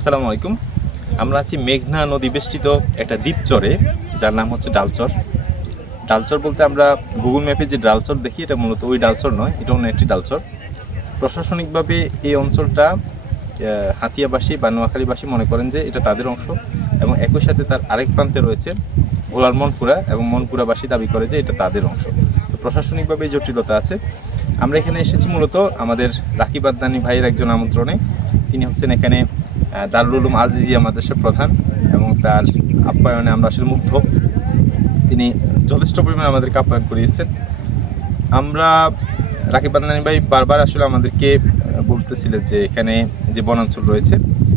আসসালামু আলাইকুম। আমরা আছি মেঘনা নদী বেষ্টিত একটা দ্বীপচরে, যার নাম হচ্ছে ডালচর। ডালচর বলতে আমরা গুগল ম্যাপে যে ডালচর দেখি, এটা মূলত ওই ডালচর নয়, এটা অন্য একটি ডালচর। প্রশাসনিকভাবে এই অঞ্চলটা হাতিয়াবাসী বা নোয়াখালীবাসী মনে করেন যে এটা তাদের অংশ, এবং একই সাথে তার আরেক প্রান্তে রয়েছে ভোলার মনপুরা, এবং মনপুরাবাসী দাবি করে যে এটা তাদের অংশ। তো প্রশাসনিকভাবে এই জটিলতা আছে। আমরা এখানে এসেছি মূলত আমাদের রাকিব আদনানী ভাইয়ের একজন আমন্ত্রণে। তিনি হচ্ছেন এখানে দারুল উলুম আজিজিয়া মাদ্রাসার প্রধান, এবং তার আপ্যায়নে আমরা আসলে মুগ্ধ। তিনি যথেষ্ট পরিমাণে আমাদেরকে আপ্যায়ন করিয়েছেন। আমরা রাকিব আদনানী ভাই বারবার আসলে আমাদেরকে বলতেছিলেন যে এখানে যে বনাঞ্চল রয়েছে,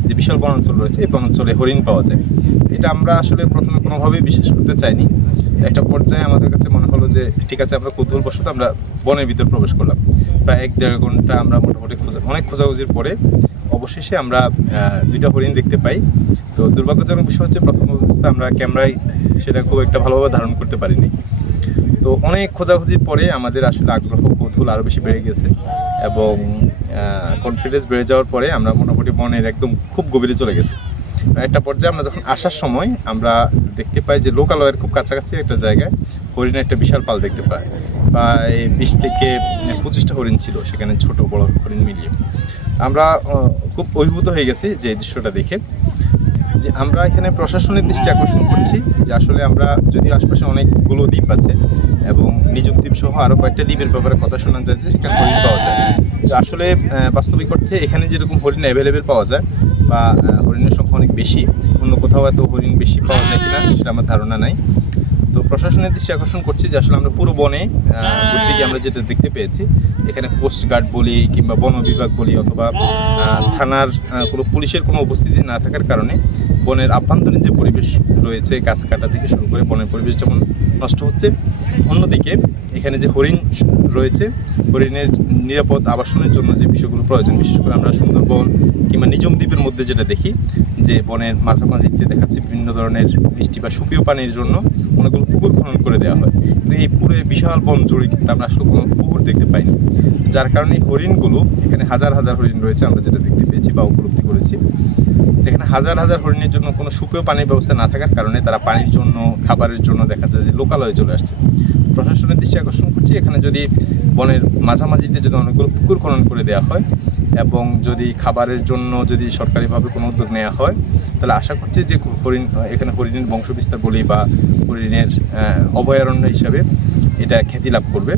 যে বিশাল বনাঞ্চল রয়েছে, এই বনাঞ্চলে হরিণ পাওয়া যায়। এটা আমরা আসলে প্রথমে কোনোভাবেই বিশ্বাস করতে চাইনি। একটা পর্যায়ে আমাদের কাছে মনে হলো যে ঠিক আছে, আমরা কৌতূহলবশত আমরা বনের ভিতর প্রবেশ করলাম। প্রায় 1-1.5 ঘন্টা আমরা মোটামুটি অনেক খোঁজাখুঁজির পরে অবশেষে আমরা 2টা হরিণ দেখতে পাই। তো দুর্ভাগ্যজনক বিষয় হচ্ছে প্রথম অবস্থা আমরা ক্যামেরায় সেটা খুব একটা ভালোভাবে ধারণ করতে পারিনি। তো অনেক খোঁজাখুঁজির পরে আমাদের আসলে আগ্রহ কৌতূহল আরও বেশি বেড়ে গেছে, এবং কনফিডেন্স বেড়ে যাওয়ার পরে আমরা মোটামুটি বনের একদম খুব গভীরে চলে গেছি। একটা পর্যায়ে আমরা যখন আসার সময় আমরা দেখতে পাই যে লোকালয়ের খুব কাছাকাছি একটা জায়গায় হরিণের একটা বিশাল পাল দেখতে পাই। প্রায় 20 থেকে 25টা হরিণ ছিল সেখানে, ছোট বড় হরিণ মিলিয়ে। আমরা খুব অভিভূত হয়ে গেছি যে এই দৃশ্যটা দেখে। যে আমরা এখানে প্রশাসনের দৃষ্টি আকর্ষণ করছি যে আসলে আমরা যদিও আশপাশে অনেকগুলো দ্বীপ আছে, এবং নিযুক্ত দ্বীপ সহ আরও কয়েকটা দ্বীপের ব্যাপারে কথা শোনা যায় যে সেখানে হরিণ পাওয়া যায়। তো আসলে বাস্তবিক অর্থে এখানে যেরকম হরিণ অ্যাভেলেবেল পাওয়া যায়, বা হরিণের সংখ্যা অনেক বেশি, অন্য কোথাও এত হরিণ বেশি পাওয়া যায় কিনা সেটা আমার ধারণা নাই। তো প্রশাসনের দৃষ্টি আকর্ষণ করছি যে আসলে আমরা পুরো বনে ঘুরতে গিয়ে আমরা যেটা দেখতে পেয়েছি, এখানে কোস্টগার্ড বলি কিংবা বন বিভাগ বলি, অথবা থানার কোনো পুলিশের কোনো উপস্থিতি না থাকার কারণে বনের আভ্যন্তরীণ যে পরিবেশ রয়েছে, গাছ কাটা থেকে শুরু করে বনের পরিবেশ যেমন নষ্ট হচ্ছে, অন্যদিকে এখানে যে হরিণ রয়েছে, হরিণের নিরাপদ আবাসনের জন্য যে বিষয়গুলো প্রয়োজন, বিশেষ করে আমরা সুন্দরবন কিংবা নিজম দ্বীপের মধ্যে যেটা দেখি যে বনের মাঝামাঝিতে দেখাচ্ছে বিভিন্ন ধরনের মিষ্টি বা সুপেয় পানির জন্য অনেকগুলো পুকুর খনন করে দেওয়া হয়, কিন্তু এই পুরো বিশাল বন জুড়ে কিন্তু আমরা আসলে কোনো পুকুর দেখতে পাইনি। যার কারণে হরিণগুলো এখানে হাজার হাজার হরিণ রয়েছে, আমরা যেটা দেখতে পেয়েছি বা উপলব্ধি করেছি। এখানে হাজার হাজার হরিণের জন্য কোনো সুপেয় পানির ব্যবস্থা না থাকার কারণে তারা পানির জন্য, খাবারের জন্য দেখা যায় যে লোকালয়ে চলে আসছে। প্রশাসনের দৃষ্টি আকর্ষণ করছি, এখানে যদি বনের মাঝামাঝিতে যদি অনেকগুলো পুকুর খনন করে দেওয়া হয়, এবং যদি খাবারের জন্য যদি সরকারিভাবে কোনো উদ্যোগ নেওয়া হয়, তাহলে আশা করছি যে হরিণ এখানে হরিণের বংশবিস্তার বলি বা হরিণের অভয়ারণ্য হিসাবে এটা খ্যাতি লাভ করবে।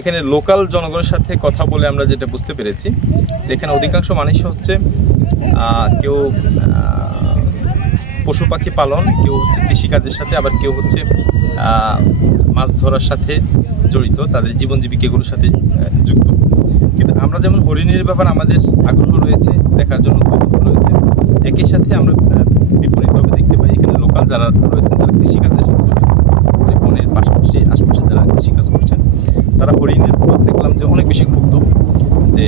এখানে লোকাল জনগণের সাথে কথা বলে আমরা যেটা বুঝতে পেরেছি যে এখানে অধিকাংশ মানুষ হচ্ছে কেউ পশু পাখি পালন, কেউ হচ্ছে কৃষিকাজের সাথে, আবার কেউ হচ্ছে মাছ ধরার সাথে জড়িত, তাদের জীবন জীবিকাগুলোর সাথে যুক্ত। কিন্তু আমরা যেমন হরিণের ব্যাপার আমাদের আগ্রহ রয়েছে, দেখার জন্য কৌতূহল রয়েছে, একই সাথে আমরা বিপরীতভাবে দেখতে পাই এখানে লোকাল যারা রয়েছেন, যারা কৃষিকাজের সাথে জড়িত, বনের পাশাপাশি আশপাশে যারা কৃষিকাজ করছেন, তারা হরিণের উপর দেখলাম যে অনেক বেশি ক্ষুব্ধ, যে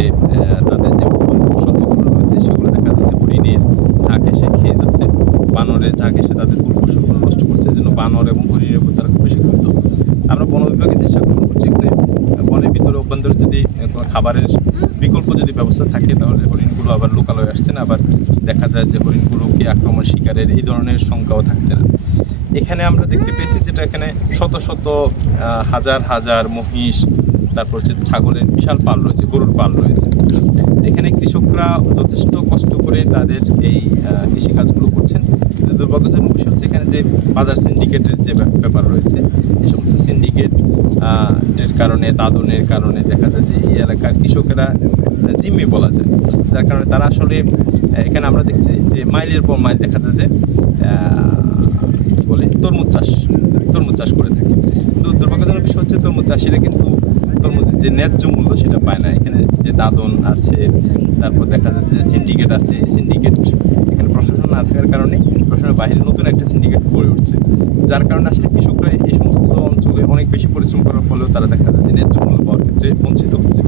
তাদের যে ফুল সজ্জাগুলো রয়েছে সেগুলো দেখা যাচ্ছে হরিণের ঝাঁক এসে খেয়ে যাচ্ছে, বানরের ঝাঁক এসে তাদের ফুল ফসলগুলো নষ্ট করছে, যেন বানর এবং হরিণের উপর তারা খুব বেশি ক্ষুব্ধ। আমরা বন বিভাগের চেষ্টা করছি এখানে বনের ভিতরে অভ্যন্তরে যদি কোনো খাবারের বিকল্প যদি ব্যবস্থা থাকে, তাহলে হরিণগুলো আবার লোকালয়ে আসছে না, আবার দেখা যায় যে হরিণগুলোকে আক্রমণ শিকারের এই ধরনের সংখ্যাও থাকছে না। এখানে আমরা দেখতে পেয়েছি যেটা এখানে শত শত হাজার হাজার মহিষ, তারপর হচ্ছে ছাগলের বিশাল পাল রয়েছে, গরুর পাল রয়েছে। এখানে কৃষকরা যথেষ্ট কষ্ট করে তাদের এই কৃষিকাজগুলো করছেন, কিন্তু দুর্ভাগ্যজনক বিষয় হচ্ছে এখানে যে বাজার সিন্ডিকেটের যে ব্যাপার রয়েছে, এই সমস্ত সিন্ডিকেটের কারণে, দাদনের কারণে দেখা যায় যে এই এলাকার কৃষকেরা জিম্মি বলা যায়, যার কারণে তারা আসলে এখানে আমরা দেখছি যে মাইলের পর মাইল দেখা যায় যে কী বলে তরমুজ চাষ করে থাকে। কিন্তু দুর্ভাগ্যজনক বিষয় হচ্ছে তরমুজ চাষিরা কিন্তু তরমুজের যে ন্যায্য মূল্য সেটা পায় না। এখানে যে দাদন আছে, তারপর দেখা যাচ্ছে যে সিন্ডিকেট আছে, এই সিন্ডিকেট এখানে প্রশাসন না থাকার কারণে প্রশাসনের বাইরে নতুন একটা সিন্ডিকেট গড়ে উঠছে, যার কারণে আসলে কৃষকরা এই সমস্ত অঞ্চলে অনেক বেশি পরিশ্রম করার ফলেও তারা দেখা যাচ্ছে ন্যায্য মূল্য পাওয়ার ক্ষেত্রে বঞ্চিত হচ্ছে।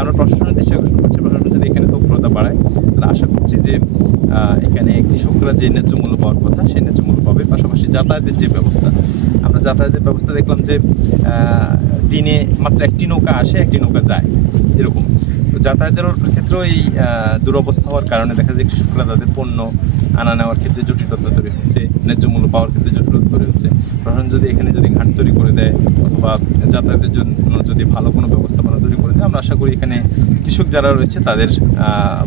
আমরা প্রশাসনের দৃষ্টি আকর্ষণ করছি, প্রশাসন যদি এখানে তৎপরতা বাড়ায়, তাহলে আশা করছি যে এখানে কৃষকরা যে ন্যায্য মূল্য পাওয়ার কথা সেই ন্যায্য মূল্য পাবে। পাশাপাশি যাতায়াতের যে ব্যবস্থা, আমরা যাতায়াতের ব্যবস্থা দেখলাম যে দিনে মাত্র একটি নৌকা আসে, একটি নৌকা যায়, এরকম। তো যাতায়াতের ক্ষেত্রেও এই দুরবস্থা হওয়ার কারণে দেখা যায় কৃষকরা তাদের পণ্য আনা নেওয়ার ক্ষেত্রে জটিলতা তৈরি হচ্ছে, ন্যায্য মূল্য পাওয়ার ক্ষেত্রে জটিলতা তৈরি হচ্ছে। প্রশাসন যদি এখানে যদি ঘাট তৈরি করে দেয় অথবা যাতায়াতের জন্য যদি ভালো কোনো ব্যবস্থাপনা তৈরি করে দেয়, আমরা আশা করি এখানে কৃষক যারা রয়েছে তাদের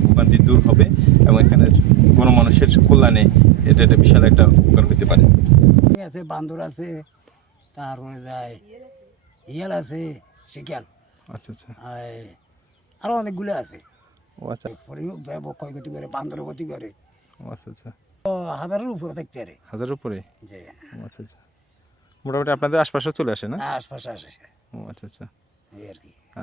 ভোগান্তি দূর হবে এবং এখানের গণমানুষের কল্যাণে এটা একটা বিশাল একটা উপকার হতে পারে। আছে, বান্দর আছে, তারপরে যায় ইয়াল আছে, শিকাল, আচ্ছা আচ্ছা, আরো অনেকগুলো আছে। ও আচ্ছা, ক্ষয়ক্ষতি করে, বান্দরের ক্ষতি করে, ও আচ্ছা আচ্ছা, হাজারের উপরে থাকতে পারে। হাজারের উপরে, যে ও আচ্ছা আচ্ছা, মোটামুটি আপনাদের আশপাশে চলে আসে না? আশপাশে আসে, ও আচ্ছা আচ্ছা, এই আর কি। আচ্ছা।